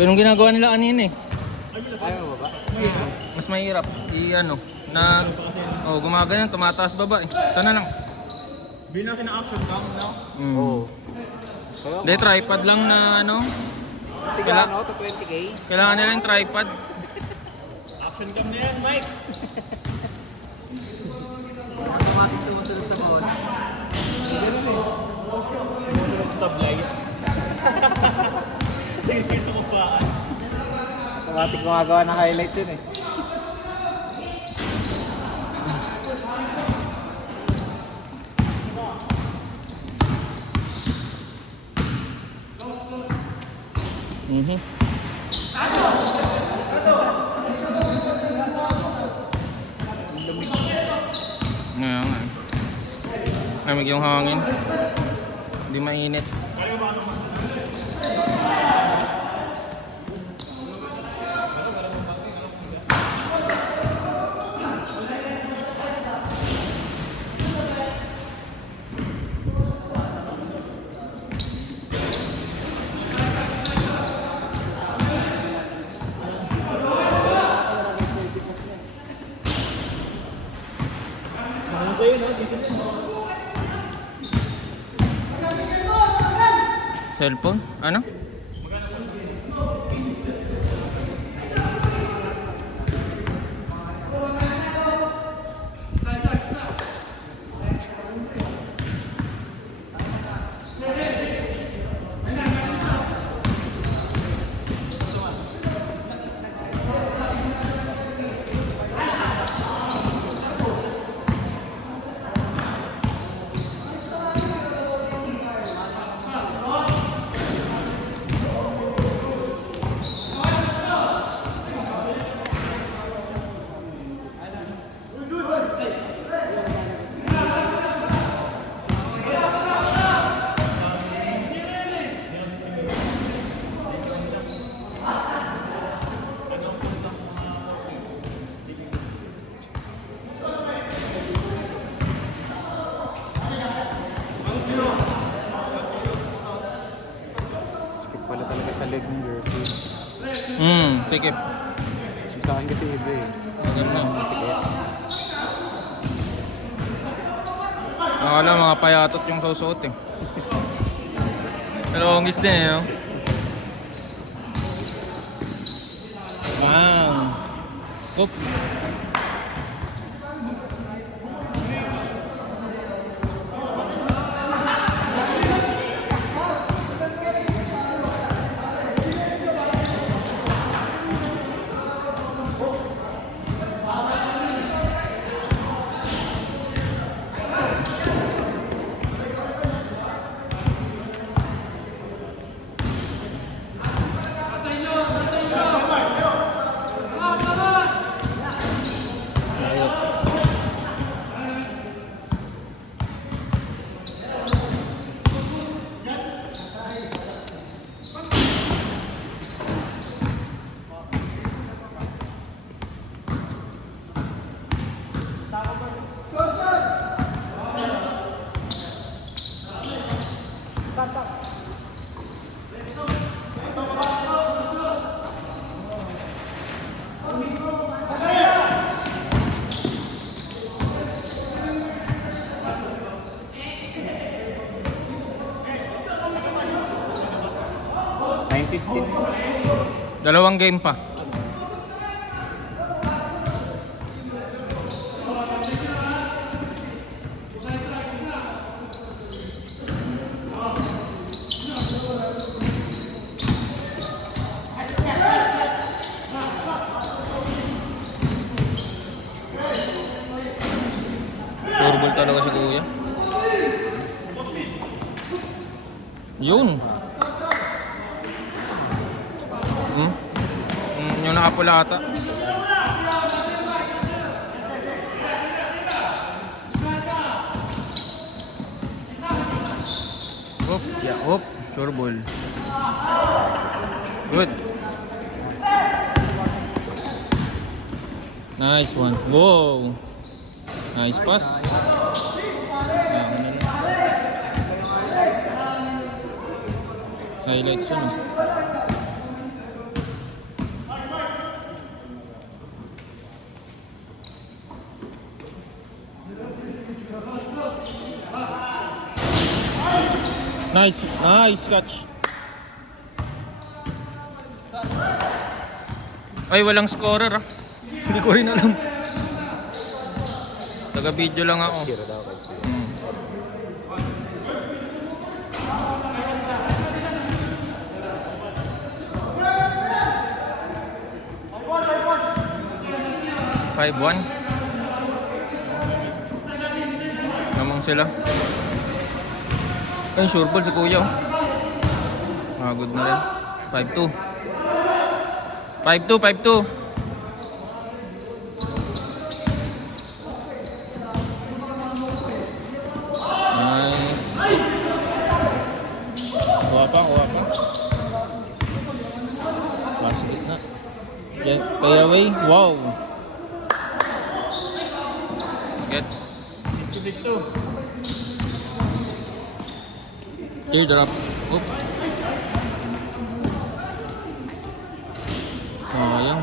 Ganun ginagawa nila kanina eh. Ayaw mo ba? Mas mahirap. I-ano. Na, oh, gumagano, tumataas baba eh. Ito na lang. Binasin na action cam, no? Oo. Hindi, tripod lang na ano. Tiga ano, to 20k? Kailangan nila yung tripod. Action cam na yan, Mike! Automatic sumusunod sa phone. Ganun eh. Sumunod sa light. Sige, sa kupaan. Automatic gumagawa ng highlights yun eh. Ngayon nga. Lamig yung hangin. Hindi mainit. Ano sa'yo, no? Gising yun. Cellphone? Ano? Skip pala talaga sa leg ng girlfriend. Tikip. Sa akin kasi iba eh. Maganda. Sige. Akala mga payatot yung susuot eh. Pero hongis din eh, no? Wow. Oop. Dalawang game pa. Turbol talaga si Kuya. Yun. Yung nakapula ata. Hop, yeah, hop, turbol. Good. Nice one. Wow. Nice pass. Highlights yun. Nice. Nice catch. Ay, walang scorer ah. Hindi ko rin alam. Taga-video lang ako. Zero daw kay Zero. Hmm. Five one. Namang sila. Ay, sure ball si Kuya. Good na rin. 5-2. 5-2, 5-2. Nice. Kuha pa. Basket na. Play away. Wow. Get. 62. Teardrop. Oop. Sayang.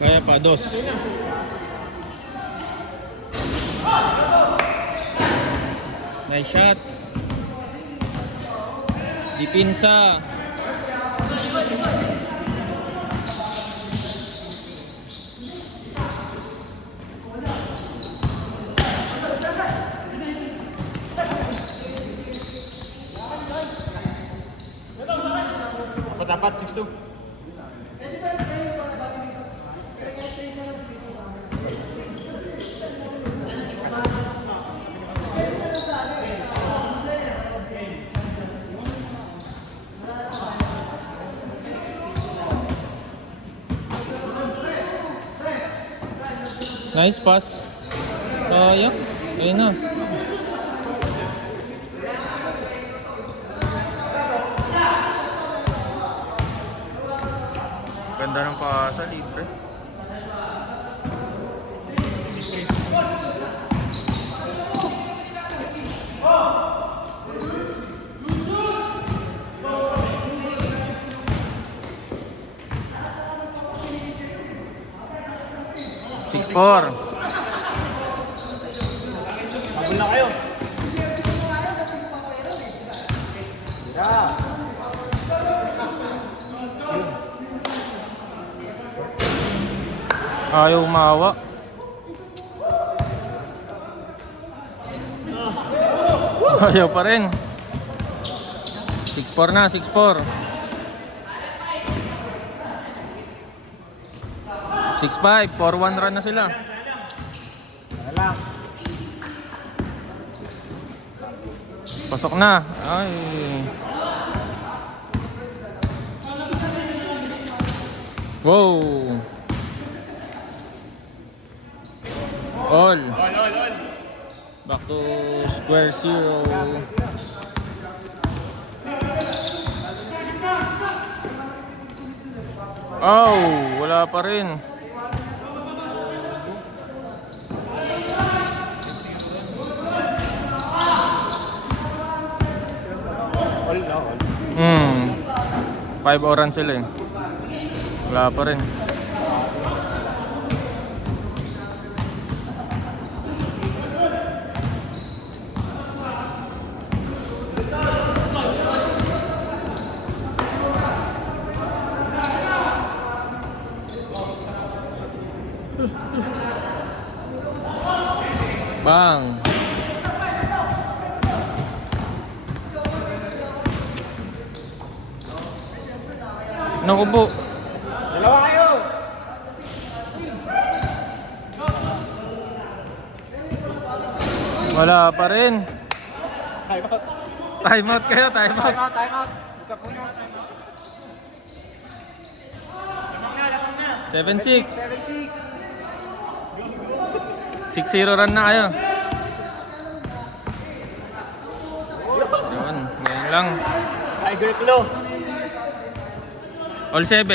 Kaya pa, dos. Nice shot. Dipinsa. Dapat 62. Nice pass. Sayang. Ayun na. Ganda ng pasa, libre. Six four. Habol na kayo. Ayaw umawa. Ayaw pa rin. 6-4 na, 6-4. 6-5, 4-1 run na sila. Lang. Pasok na. Ay. Wow. All. Back to square zero. Oh, wala pa rin. All na, all. 5 oran sila eh. Wala pa rin. Bang. Naku po. Dalawa kayo! Wala pa rin. Time out. Time out kayo, time out. Time out. Isa po na. 7-6. 7-6. 6-0 run na kayo. Yun, ganyan lang. Tiger Claw. All 7.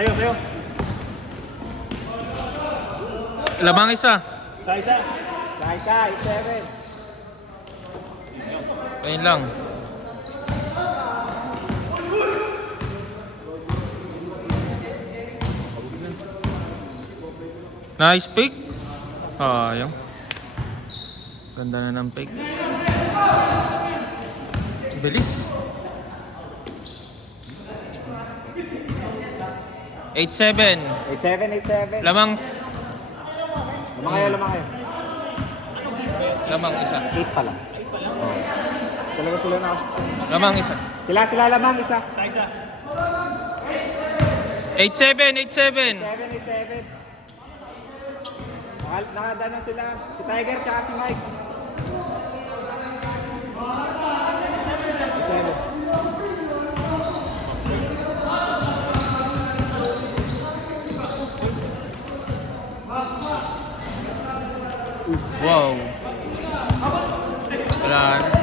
Sayo. Lamang isa. Sa isa. Isa, 8-7. Ayun lang. Nice pick. Ayun. Ganda na ng pick. Bilis. 8-7. 8-7. Lamang. Lamang kayo. Lamang isa. 8 pa lang. Oh. Talaga sila na. Lamang isa. Sila lamang isa. Sa isa. 8-7. 7. Nakadaan na sila. Si Tiger tsaka si Mike. 8-7. Wow. Wala.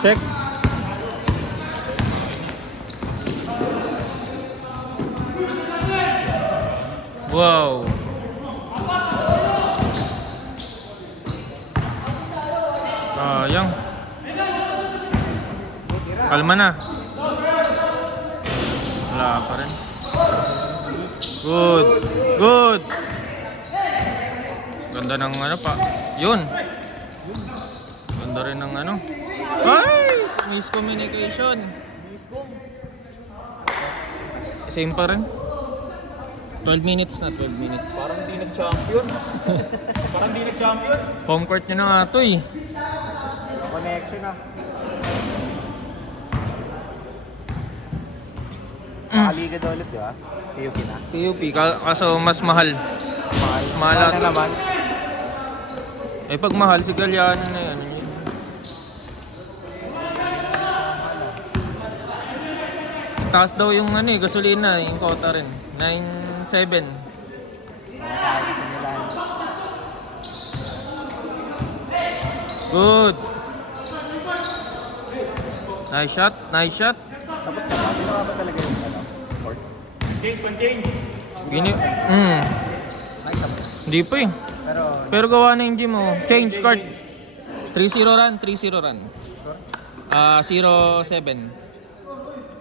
Check. Wow. Sayang. Kalma na. Wala pa rin. Good. Ganda ng ano pa. Yun. Ganda rin ng ano. Ay! Miscommunication. Same pa rin. 12 minutes na, 12 minutes. Parang di nag-champion. Home court nyo na nga ito eh. Connection na. Nakaliga daw ulit, di ba? PUP na. PUP, kaso mas mahal. Mas mahal na ata. naman. Eh pag mahal, si Galliano na yan. Taas daw yung ano eh, gasolina, yung kota rin. 9.7. Good. Nice shot. Tapos na ba talaga yung ano? Court? Change. Gini, Nice naman. hindi pa eh. Pero gawa na yung gym mo. Change card. 3-0 run. Score? 0-7.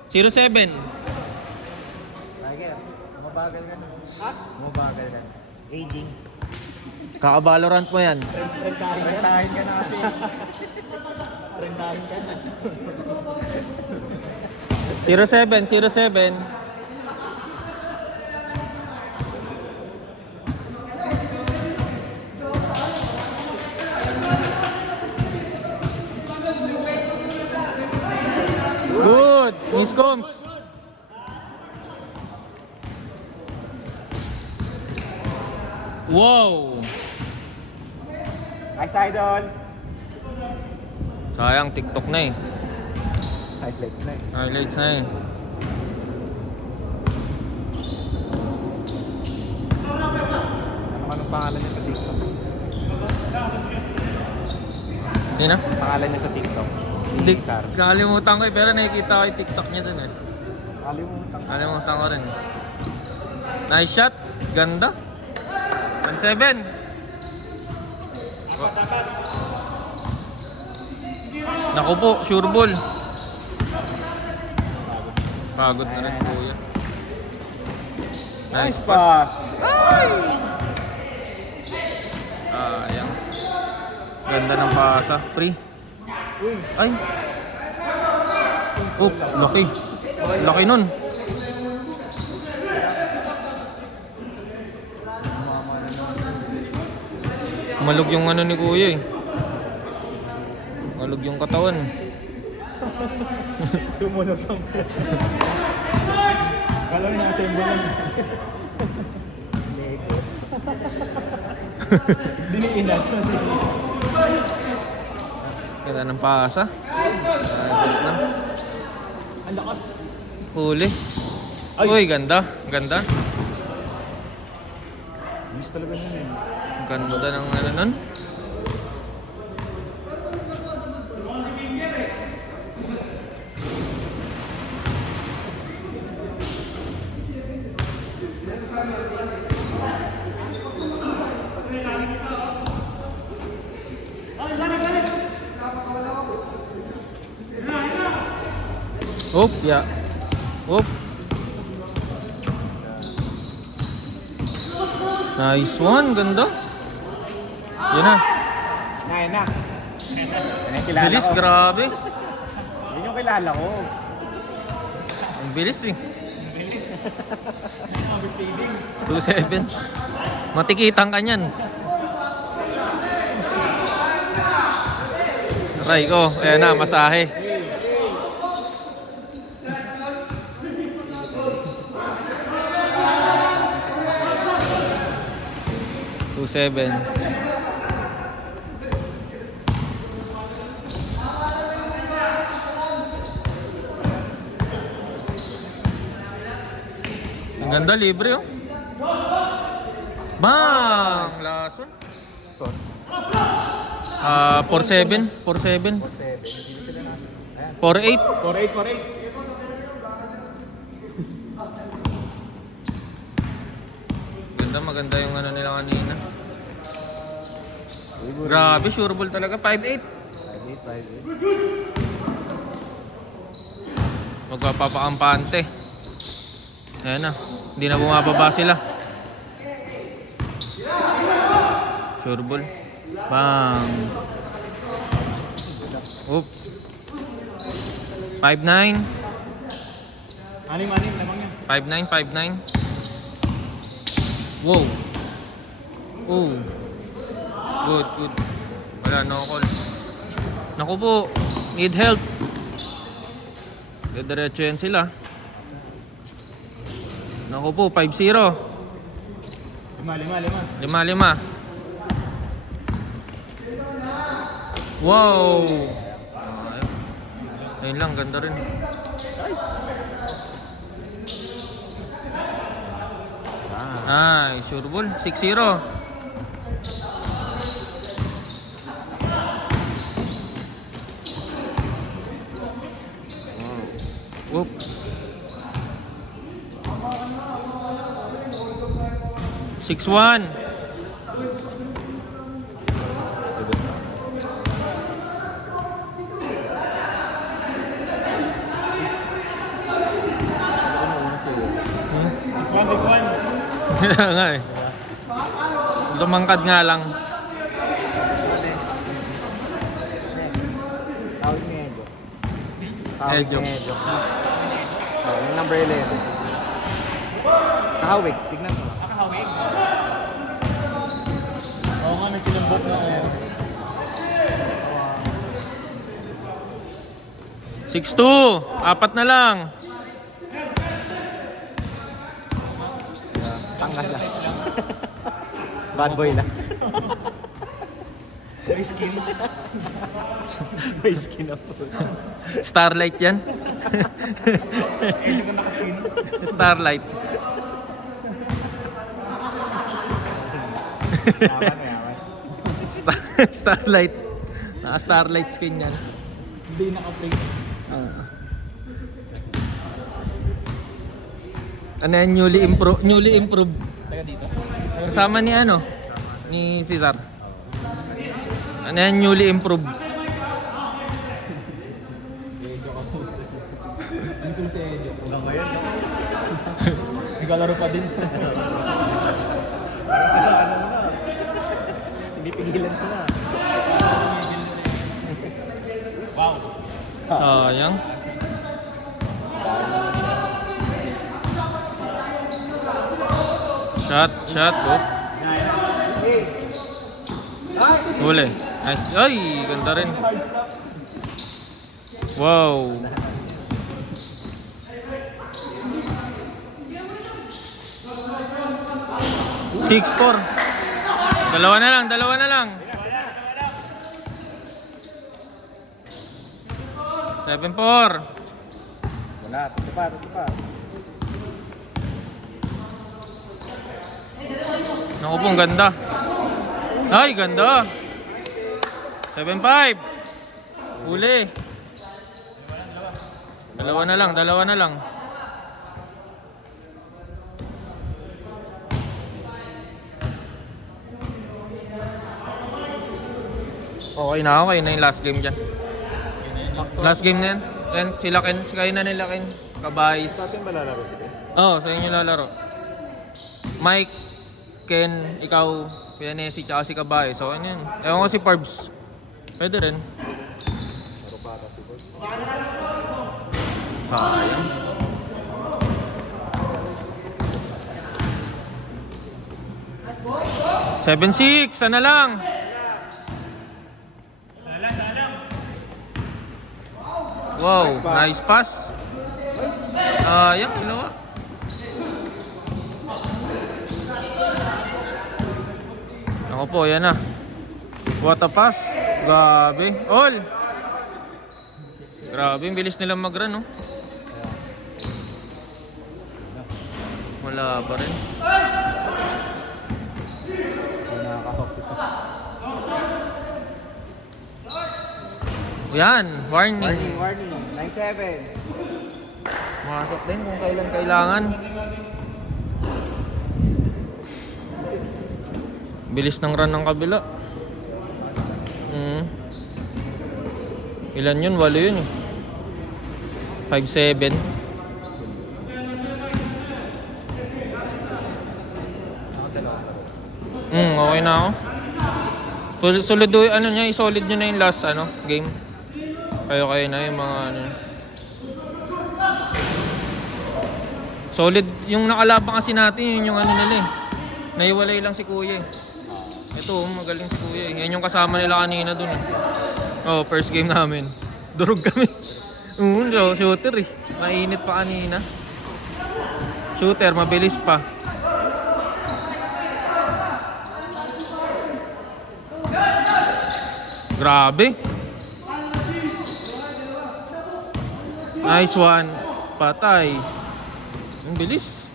0-7. Tiger, mabagal ka na. Mabagal ka na. Aging. Kaka-Valorant mo yan. Rentahin ka na kasi. Rentahin ka na. 0-7. Good! Miss Combs! Wow! Nice idol. Sayang, TikTok na eh. Highlights na eh. Highlights na eh. Anong pangalan niya sa TikTok? Hindi na? Pangalan niya sa TikTok? Hindi. Sar. Nakalimutan ko eh, pero nakikita ko yung TikTok niya dun eh. Kalimutan. Ko rin. Nice shot. Ganda. 1-7. Naku po, sure ball. Pagod na rin kuya. Nice pass. Ayan. Ganda ng pasa. Free. Ay. Oh, laki. Laki nun. Malog yung ano ni kuya eh. Malog yung katawan. Tumunog ang Kala mo nasa yung bulan. Lego. Diniinat. Ganda ng pasa. Ayos lang. Ang lakas. Huli. Uy, ganda. Ganda. Miss talaga nun eh. Ganda ng ano nun. Oop, ya. Oop. Nice one, ganda. Yan na. Yan na. Yan ang kilala Bilis, ko. grabe. Yan yung kilala ko. Ang bilis eh. Bilis. Ang speeding. 2.7. Matikitang ka niyan. Aray ko, ayan na, masahe. Seven. Ang ganda, libre oh. Bang! Lason. Score. 4-7. 4-7. 4-7. Hindi sila na. Ayan. 4-8. 4-8. Ganda, maganda yung ano nila kanina. Grabe, sure ball talaga. 5-8. 5-8. Magpapakampante. Ayan na. Hindi na bumababa sila. Sure ball. Bang. Oop. 5-9. Anim, lamang yan. 5-9. Wow. Oh. Good. Wala, no call. Naku po. Need help. Diretso yan sila. Naku po, 5-0. 5. 5-5. Wow! Ayun lang, ganda rin. Ay, sure ball. 6-0. Whoop. Six one. Kaya nga eh. Lumangkad nga lang. Tawag ni Edo. Edo. Yung number 11. Kahawig. Tignan mo. Nakahawig. Oo nga, nagsilambok na ako. 6-2. Apat na lang. Tanggal lang. Bad boy lang. May skin. May skin na po. Starlight yan. Medyo ka nakaskin. Starlight. Yaman. Starlight. Naka-starlight skin yan. Hindi naka-play. Ano yan? Newly improved. Taga dito. Kasama ni ano? Ni Cesar. Ano yan? Newly improved. Ano sila si Edo? Hanggang ngayon, no? Naglalaro pa din. Hindi pigilan ko na. Wow. Sayang. Shot. Oh. Huli. Nice. Ay, ganda rin. Wow. 6-4. Dalawa na lang, dalawa na lang. 7-4. Wala, ito pa, ito pa. Naku po, ang ganda. Ay, ganda. 7-5. Huli. Dalawa na lang, dalawa na lang. Okay na, okay na yung last game dyan. Last game na yan. Yan, sila Ken, kaya na nila Ken. Kabayis. Sa atin ba lalaro sila? Oo, sa inyo lalaro. Mike, Ken, ikaw, Kuya Nessie, tsaka si Kabayis. Okay na yun. Ewan ko si Parbs. Pwede rin. Marupata si Boy. Sayang. Seven six, sana lang. Wow, nice pass. Yan, ginawa. Ako po, yan na. What a pass. Grabe. All. Grabe, ang bilis nilang mag-run, no? Wala pa rin. Nakakahok ito. Yan, warning. Warning, warning. 9-7. Masok din kung kailan kailangan. Bilis ng run ng kabila. Ilan yun? 8 yun eh. 5-7. Okay na ako. Solid ano niya, i-solid nyo na yung last game. Kayo na yung mga solid yung nakalaban kasi natin, yun yung nila eh. Naiwalay lang si Kuya eh. Ito, magaling si Kuya eh. Yan yung kasama nila kanina dun eh. Oh, first game namin. Durog kami. Shooter eh. Mainit pa kanina. Shooter, mabilis pa. Grabe. Nice one. Patay. Ang bilis.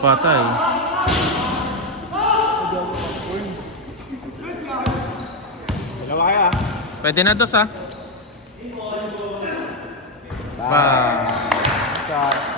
Patay. Dalawa kaya. Pwede na dos ha. Bye. Shot.